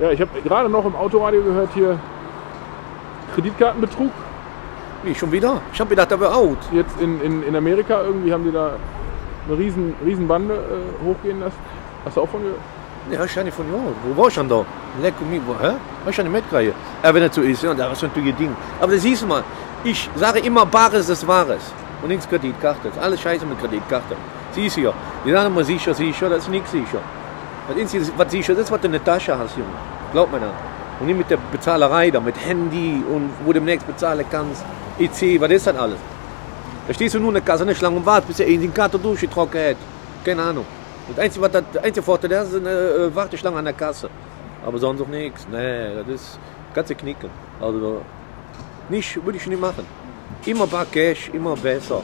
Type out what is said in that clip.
Ja, ich habe gerade noch im Autoradio gehört hier Kreditkartenbetrug. Wie, schon wieder? Ich habe gedacht, da wäre out. Jetzt in Amerika irgendwie haben die da eine riesen Bande hochgehen lassen. Hast du auch von gehört? Ja, ich ja nicht von ja. Wo war ich denn da? Leck mich, wo, hä? War ich ja nicht mitgekriegt. Wenn das so ist, ja, das ist natürlich ein Ding. Aber das siehst du mal, ich sage immer, Bares ist Wahres. Und nichts Kreditkarte. Das ist alles scheiße mit Kreditkarte. Siehst du ja. Die sagen immer sicher, das ist nichts sicher. Das Einzige, was sicher ist, was du in der Tasche hast, Junge. Glaub mir das. Und nicht mit der Bezahlerei da, mit Handy und wo du demnächst bezahlen kannst. EC, was ist das alles? Da stehst du nur in der Kasse nicht lang und wartest, bis er die Karte durchgetrocknet hat. Keine Ahnung. Und der einzige Vorteil, das ist eine Warteschlange an der Kasse. Aber sonst auch nichts. Nee, das ist ganze Knicken. Also, nicht, würde ich nicht machen. Immer bar Cash, immer besser.